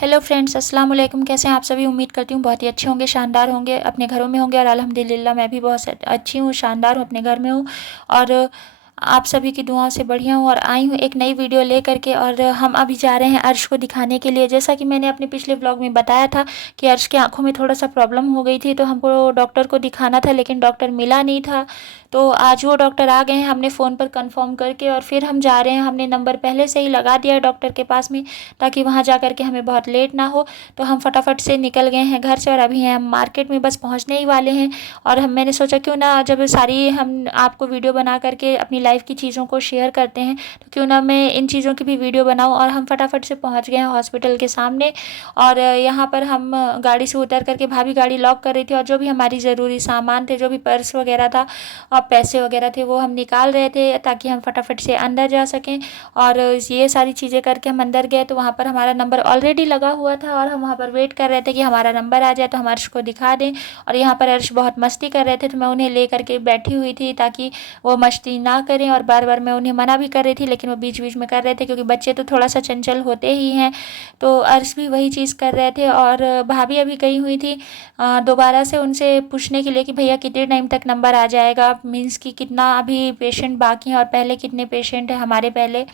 Hello friends, अस्सलाम वालेकुम। कैसे हैं आप सभी? उम्मीद करती हूँ बहुत ही अच्छे होंगे, शानदार होंगे, अपने घरों में होंगे। और अल्हम्दुलिल्लाह मैं भी बहुत अच्छी हूँ, शानदार हूँ, अपने घर में हूँ। और आप सभी की दुआओं से बढ़िया हूँ और आई हूँ एक नई वीडियो ले करके। और हम अभी जा रहे हैं अर्श को दिखाने के लिए। जैसा कि मैंने अपने पिछले व्लॉग में बताया था कि अर्श की आंखों में थोड़ा सा प्रॉब्लम हो गई थी, तो हमको डॉक्टर को दिखाना था, लेकिन डॉक्टर मिला नहीं था। तो आज वो डॉक्टर आ गए हैं, हमने फ़ोन पर कंफर्म करके, और फिर हम जा रहे हैं। हमने नंबर पहले से ही लगा दिया है डॉक्टर के पास में, ताकि वहाँ जा कर के हमें बहुत लेट ना हो। तो हम फटाफट से निकल गए हैं घर से और अभी हम मार्केट में बस पहुँचने ही वाले हैं। और मैंने सोचा क्यों ना, जब सारी हम आपको वीडियो बना करके अपनी लाइफ की चीज़ों को शेयर करते हैं, तो क्यों ना मैं इन चीज़ों की भी वीडियो बनाऊँ। और हम फटाफट से पहुँच गए हैं हॉस्पिटल के सामने। और यहाँ पर हम गाड़ी से उतर करके, भाभी गाड़ी लॉक कर रही थी, और जो भी हमारी ज़रूरी सामान थे, जो भी पर्स वगैरह था और पैसे वगैरह थे, वो हम निकाल रहे थे ताकि हम फटाफट से अंदर जा सकें। और ये सारी चीज़ें करके हम अंदर गए, तो वहाँ पर हमारा नंबर ऑलरेडी लगा हुआ था और हम वहाँ पर वेट कर रहे थे कि हमारा नंबर आ जाए तो हम अर्श को दिखा दें। और यहाँ पर अर्श बहुत मस्ती कर रहे थे, तो मैं उन्हें ले करके बैठी हुई थी ताकि वो मस्ती ना करें। और बार बार मैं उन्हें मना भी कर रही थी, लेकिन वो बीच बीच में कर रहे थे, क्योंकि बच्चे तो थोड़ा सा चंचल होते ही हैं। तो अर्श भी वही चीज़ कर रहे थे। और भाभी अभी गई हुई थी दोबारा से उनसे पूछने के लिए कि भैया कितने टाइम तक नंबर आ जाएगा, मीन्स कि कितना अभी पेशेंट बाकी हैं और पहले कितने पेशेंट हैं हमारे पहले।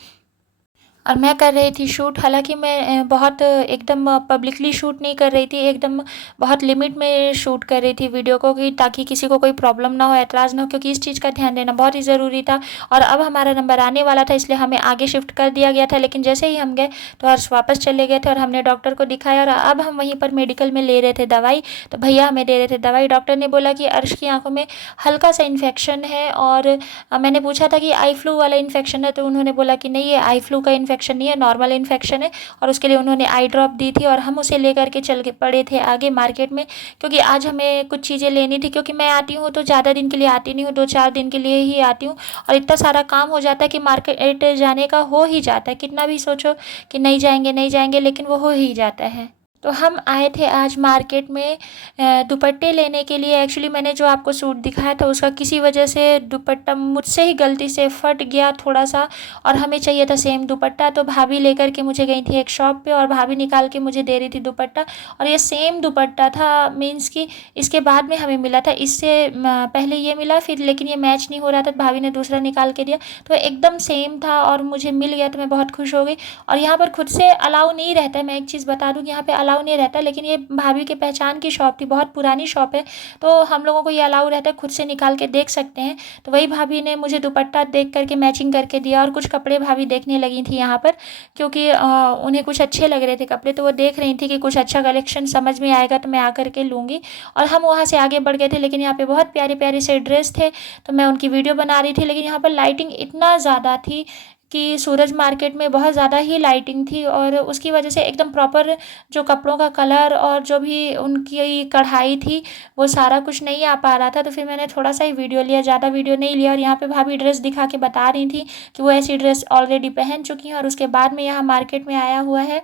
और मैं कर रही थी शूट। हालांकि मैं बहुत एकदम पब्लिकली शूट नहीं कर रही थी, एकदम बहुत लिमिट में शूट कर रही थी वीडियो को, कि ताकि किसी को कोई प्रॉब्लम ना हो, एतराज़ ना हो, क्योंकि इस चीज़ का ध्यान देना बहुत ही ज़रूरी था। और अब हमारा नंबर आने वाला था, इसलिए हमें आगे शिफ्ट कर दिया गया था। लेकिन जैसे ही हम गए तो हर्ष वापस चले गए थे और हमने डॉक्टर को दिखाया। और अब हम वहीं पर मेडिकल में ले रहे थे दवाई, तो भैया हमें दे रहे थे दवाई। डॉक्टर ने बोला कि अर्श की आंखों में हल्का सा इन्फेक्शन है। और मैंने पूछा था कि आई फ्लू वाला इन्फेक्शन है, तो उन्होंने बोला कि नहीं, ये आई फ्लू का इन्फेक्शन नहीं है, नॉर्मल इन्फेक्शन है। और उसके लिए उन्होंने आई ड्रॉप दी थी और हम उसे लेकर के चल के पड़े थे आगे मार्केट में, क्योंकि आज हमें कुछ चीज़ें लेनी थी। क्योंकि मैं आती हूँ तो ज़्यादा दिन के लिए आती नहीं हूँ, 2-4 दिन के लिए ही आती हूँ, और इतना सारा काम हो जाता है कि मार्केट जाने का हो ही जाता है। कितना भी सोचो कि नहीं जाएंगे नहीं जाएंगे, लेकिन वो हो ही जाता है। तो हम आए थे आज मार्केट में दुपट्टे लेने के लिए। एक्चुअली मैंने जो आपको सूट दिखाया था, उसका किसी वजह से दुपट्टा मुझसे ही गलती से फट गया थोड़ा सा, और हमें चाहिए था सेम दुपट्टा। तो भाभी लेकर के मुझे गई थी एक शॉप पे, और भाभी निकाल के मुझे दे रही थी दुपट्टा। और ये सेम दुपट्टा था, मीन्स कि इसके बाद में हमें मिला था, इससे पहले ये मिला फिर, लेकिन ये मैच नहीं हो रहा था, तो भाभी ने दूसरा निकाल के दिया, तो एकदम सेम था और मुझे मिल गया, तो मैं बहुत खुश हो गई। और यहाँ पर खुद से अलाउ नहीं रहता है, मैं एक चीज़ बता दूँ कि यहाँ पे अलाउ नहीं रहता, लेकिन ये भाभी के पहचान की शॉप थी, बहुत पुरानी शॉप है, तो हम लोगों को ये अलाउ रहता है, खुद से निकाल के देख सकते हैं। तो वही भाभी ने मुझे दुपट्टा देख करके मैचिंग करके दिया। और कुछ कपड़े भाभी देखने लगी थी यहाँ पर, क्योंकि उन्हें कुछ अच्छे लग रहे थे कपड़े, तो वो देख रही थी कि कुछ अच्छा कलेक्शन समझ में आएगा तो मैं आकर के लूँगी। और हम वहाँ से आगे बढ़ गए थे, लेकिन यहाँ पे बहुत प्यारे प्यारे से ड्रेस थे, तो मैं उनकी वीडियो बना रही थी। लेकिन यहाँ पर लाइटिंग इतना ज़्यादा थी कि सूरज मार्केट में बहुत ज़्यादा ही लाइटिंग थी, और उसकी वजह से एकदम प्रॉपर जो कपड़ों का कलर और जो भी उनकी कढ़ाई थी, वो सारा कुछ नहीं आ पा रहा था। तो फिर मैंने थोड़ा सा ही वीडियो लिया, ज़्यादा वीडियो नहीं लिया। और यहाँ पे भाभी ड्रेस दिखा के बता रही थी कि वो ऐसी ड्रेस ऑलरेडी पहन चुकी हैं, और उसके बाद में यहाँ मार्केट में आया हुआ है।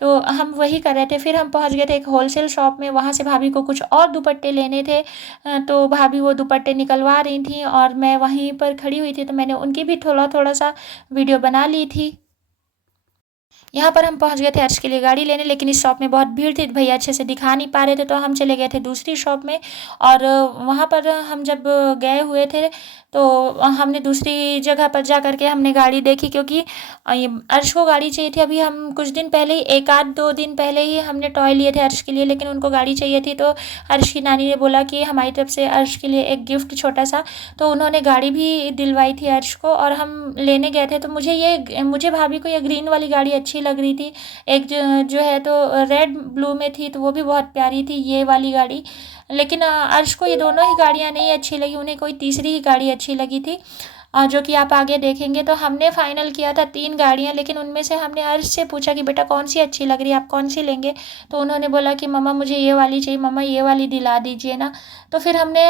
तो हम वही कर रहे थे। फिर हम पहुंच गए थे एक होलसेल शॉप में, वहाँ से भाभी को कुछ और दुपट्टे लेने थे। तो भाभी वो दुपट्टे निकलवा रही थी और मैं वहीं पर खड़ी हुई थी, तो मैंने उनकी भी थोड़ा थोड़ा सा वीडियो बना ली थी। यहाँ पर हम पहुँच गए थे अर्श के लिए गाड़ी लेने, लेकिन इस शॉप में बहुत भीड़ थी, भैया अच्छे से दिखा नहीं पा रहे थे, तो हम चले गए थे दूसरी शॉप में। और वहाँ पर हम जब गए हुए थे, तो हमने दूसरी जगह पर जा करके हमने गाड़ी देखी, क्योंकि ये अर्श को गाड़ी चाहिए थी। अभी हम कुछ दिन पहले ही, 1-2 दिन पहले ही हमने टॉय लिए थे अर्श के लिए, लेकिन उनको गाड़ी चाहिए थी। तो अर्श की नानी ने बोला कि हमारी तरफ से अर्श के लिए एक गिफ्ट छोटा सा, तो उन्होंने गाड़ी भी दिलवाई थी अर्श को, और हम लेने गए थे। तो मुझे भाभी को ये ग्रीन वाली गाड़ी अच्छी लग रही थी। एक जो है तो रेड ब्लू में थी, तो वो भी बहुत प्यारी थी ये वाली गाड़ी। लेकिन अर्श को ये दोनों ही गाड़ियाँ नहीं अच्छी लगी, उन्हें कोई तीसरी ही गाड़ी अच्छी लगी थी, जो कि आप आगे देखेंगे। तो हमने फाइनल किया था 3 गाड़ियाँ, लेकिन उनमें से हमने अर्श से पूछा कि बेटा कौन सी अच्छी लग रही है, आप कौन सी लेंगे। तो उन्होंने बोला कि मम्मा मुझे ये वाली चाहिए, मम्मा ये वाली दिला दीजिए ना। तो फिर हमने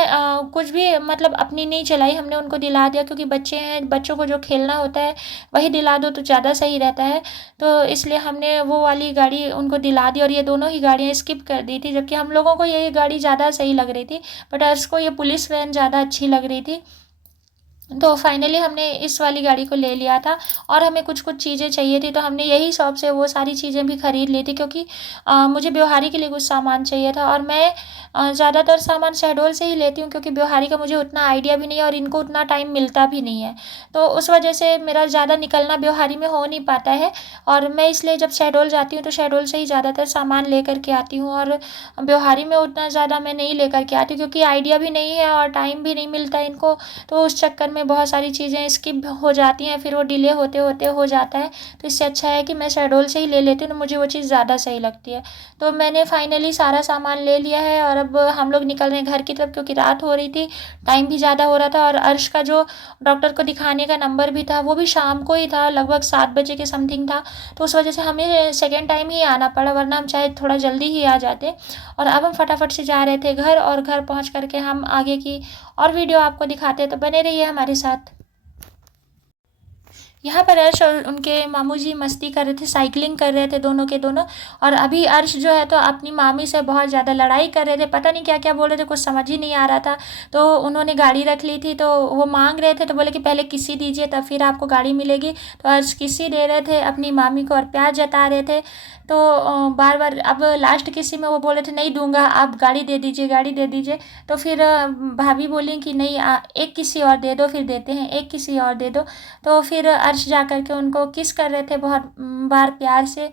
कुछ भी मतलब अपनी नहीं चलाई, हमने उनको दिला दिया, क्योंकि बच्चे हैं, बच्चों को जो खेलना होता है वही दिला दो तो ज़्यादा सही रहता है। तो इसलिए हमने वो वाली गाड़ी उनको दिला दी, और ये दोनों ही गाड़ियाँ स्किप कर दी थी, जबकि हम लोगों को ये गाड़ी ज़्यादा सही लग रही थी। बट अर्श को ये पुलिस वैन ज़्यादा अच्छी लग रही थी। तो फाइनली हमने इस वाली गाड़ी को ले लिया था और हमें कुछ कुछ चीज़ें चाहिए थी, तो हमने यही शॉप से वो सारी चीज़ें भी ख़रीद ली थी, क्योंकि मुझे ब्योहारी के लिए कुछ सामान चाहिए था। और मैं ज़्यादातर सामान शहडोल से ही लेती हूँ, क्योंकि ब्योहारी का मुझे उतना आइडिया भी नहीं है और इनको उतना टाइम मिलता भी नहीं है। तो उस वजह से मेरा ज़्यादा निकलना ब्योहारी में हो नहीं पाता है, और मैं इसलिए जब शहडोल जाती हूँ तो शहडोल से ही ज़्यादातर सामान ले कर के आती हूँ, और ब्योहारी में उतना ज़्यादा मैं नहीं लेकर के आती, क्योंकि आइडिया भी नहीं है और टाइम भी नहीं मिलता इनको। तो उस चक्कर में बहुत सारी चीज़ें स्किप हो जाती हैं, फिर वो डिले होते होते हो जाता है। तो इससे अच्छा है कि मैं शहडोल से ही ले लेती हूँ, तो मुझे वो चीज़ ज़्यादा सही लगती है। तो मैंने फाइनली सारा सामान ले लिया है और अब हम लोग निकल रहे हैं घर की तरफ, क्योंकि रात हो रही थी, टाइम भी ज़्यादा हो रहा था, और अर्श का जो डॉक्टर को दिखाने का नंबर भी था वो भी शाम को ही था, लगभग 7 बजे के समथिंग था। तो उस वजह से हमें सेकेंड टाइम ही आना पड़ा, वरना हम चाहे थोड़ा जल्दी ही आ जाते। और अब हम फटाफट से जा रहे थे घर, और घर पहुंच करके हम आगे की और वीडियो आपको दिखाते हैं, तो बने रहिए हमारे साथ। यहाँ पर अर्श और उनके मामू जी मस्ती कर रहे थे, साइकिलिंग कर रहे थे दोनों के दोनों। और अभी अर्श जो है तो अपनी मामी से बहुत ज़्यादा लड़ाई कर रहे थे, पता नहीं क्या क्या बोल रहे थे, कुछ समझ ही नहीं आ रहा था। तो उन्होंने गाड़ी रख ली थी, तो वो मांग रहे थे, तो बोले कि पहले किस्सी दीजिए तब फिर आपको गाड़ी मिलेगी। तो अर्श किस्सी दे रहे थे अपनी मामी को और प्यार जता रहे थे। तो बार बार अब लास्ट किस्सी में वो बोल रहे थे नहीं दूंगा, आप गाड़ी दे दीजिए, गाड़ी दे दीजिए। तो फिर भाभी बोली कि नहीं, एक किस्सी और दे दो, फिर देते हैं, एक किस्सी और दे दो। तो फिर अर्श जा कर के उनको किस कर रहे थे बहुत बार प्यार से।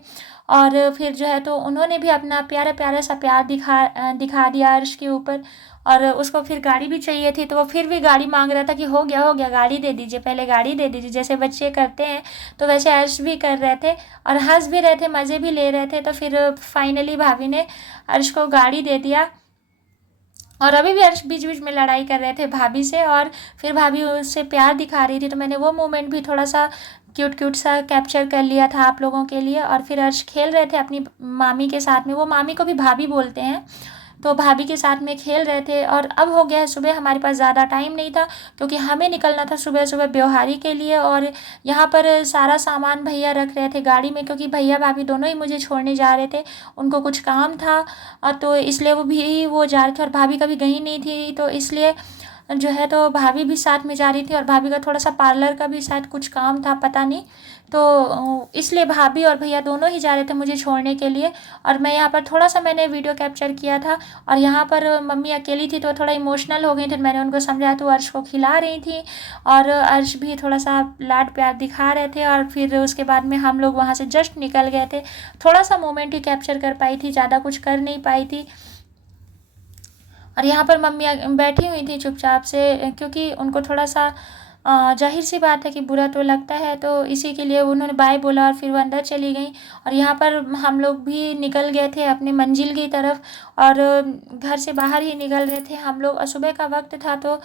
और फिर जो है तो उन्होंने भी अपना प्यारा प्यारा सा प्यार दिखा दिया अर्श के ऊपर। और उसको फिर गाड़ी भी चाहिए थी, तो वो फिर भी गाड़ी मांग रहा था कि हो गया, गाड़ी दे दीजिए, पहले गाड़ी दे दीजिए, जैसे बच्चे करते हैं। तो वैसे अर्श भी कर रहे थे और हंस भी रहे थे, मज़े भी ले रहे थे। तो फिर फाइनली भाभी ने अर्श को गाड़ी दे दिया। और अभी भी अर्श बीच बीच में लड़ाई कर रहे थे भाभी से, और फिर भाभी उससे प्यार दिखा रही थी, तो मैंने वो मोमेंट भी थोड़ा सा क्यूट क्यूट सा कैप्चर कर लिया था आप लोगों के लिए। और फिर अर्श खेल रहे थे अपनी मामी के साथ में, वो मामी को भी भाभी बोलते हैं, तो भाभी के साथ में खेल रहे थे। और अब हो गया है सुबह, हमारे पास ज़्यादा टाइम नहीं था, क्योंकि हमें निकलना था सुबह सुबह ब्योहारी के लिए। और यहाँ पर सारा सामान भैया रख रहे थे गाड़ी में, क्योंकि भैया भाभी दोनों ही मुझे छोड़ने जा रहे थे, उनको कुछ काम था। और तो इसलिए वो जा रहे थे, और भाभी कभी गई नहीं थी, तो इसलिए जो है तो भाभी भी साथ में जा रही थी। और भाभी का थोड़ा सा पार्लर का भी शायद कुछ काम था, पता नहीं। तो इसलिए भाभी और भैया दोनों ही जा रहे थे मुझे छोड़ने के लिए। और मैं यहाँ पर थोड़ा सा मैंने वीडियो कैप्चर किया था। और यहाँ पर मम्मी अकेली थी, तो थोड़ा इमोशनल हो गई थी, मैंने उनको समझाया, तो अर्श को खिला रही थी, और अर्श भी थोड़ा सा लाड प्यार दिखा रहे थे। और फिर उसके बाद में हम लोग वहाँ से जस्ट निकल गए थे। थोड़ा सा मोमेंट ही कैप्चर कर पाई थी, ज़्यादा कुछ कर नहीं पाई थी। और यहाँ पर मम्मी बैठी हुई थी चुपचाप से, क्योंकि उनको थोड़ा सा जाहिर सी बात है कि बुरा तो लगता है, तो इसी के लिए उन्होंने बाय बोला और फिर वो अंदर चली गई। और यहाँ पर हम लोग भी निकल गए थे अपने मंजिल की तरफ, और घर से बाहर ही निकल रहे थे हम लोग। और सुबह का वक्त था, तो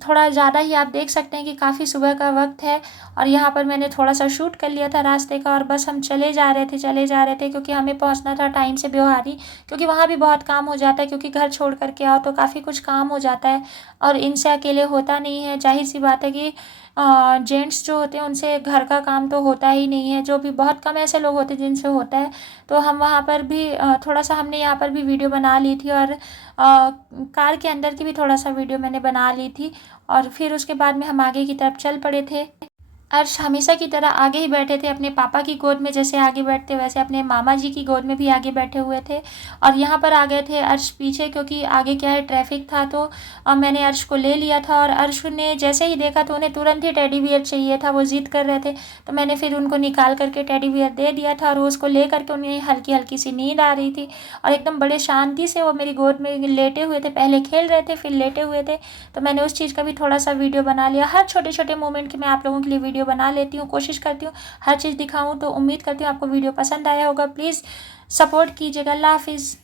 थोड़ा ज़्यादा ही आप देख सकते हैं कि काफ़ी सुबह का वक्त है। और यहाँ पर मैंने थोड़ा सा शूट कर लिया था रास्ते का, और बस हम चले जा रहे थे, क्योंकि हमें पहुँचना था टाइम से ब्योहारी, क्योंकि वहाँ भी बहुत काम हो जाता है, क्योंकि घर छोड़ करके आओ तो काफ़ी कुछ काम हो जाता है, और इनसे अकेले होता नहीं है। जाहिर सी बात है कि जेंट्स जो होते हैं उनसे घर का काम तो होता ही नहीं है, जो भी बहुत कम ऐसे लोग होते हैं जिनसे होता है। तो हम वहाँ पर भी थोड़ा सा हमने यहाँ पर भी वीडियो बना ली थी, और कार के अंदर की भी थोड़ा सा वीडियो मैंने बना ली थी। और फिर उसके बाद में हम आगे की तरफ चल पड़े थे। अर्श हमेशा की तरह आगे ही बैठे थे, अपने पापा की गोद में जैसे आगे बैठते वैसे अपने मामा जी की गोद में भी आगे बैठे हुए थे। और यहाँ पर आ गए थे अर्श पीछे, क्योंकि आगे क्या है ट्रैफिक था। तो मैंने अर्श को ले लिया था, और अर्श ने जैसे ही देखा तो उन्हें तुरंत ही टेडी बियर चाहिए था, वो ज़िद कर रहे थे। तो मैंने फिर उनको निकाल करके टेडी बियर दे दिया था, और वो उसको ले करके उन्हें हल्की हल्की सी नींद आ रही थी, और एकदम बड़े शांति से वो मेरी गोद में लेटे हुए थे, पहले खेल रहे थे फिर लेटे हुए थे। तो मैंने उस चीज़ का भी थोड़ा सा वीडियो बना लिया। हर छोटे छोटे मोमेंट की मैं आप लोगों के लिए वीडियो बना लेती हूँ, कोशिश करती हूँ हर चीज़ दिखाऊँ। तो उम्मीद करती हूँ आपको वीडियो पसंद आया होगा। प्लीज़ सपोर्ट कीजिएगा। अल्लाह हाफिज़।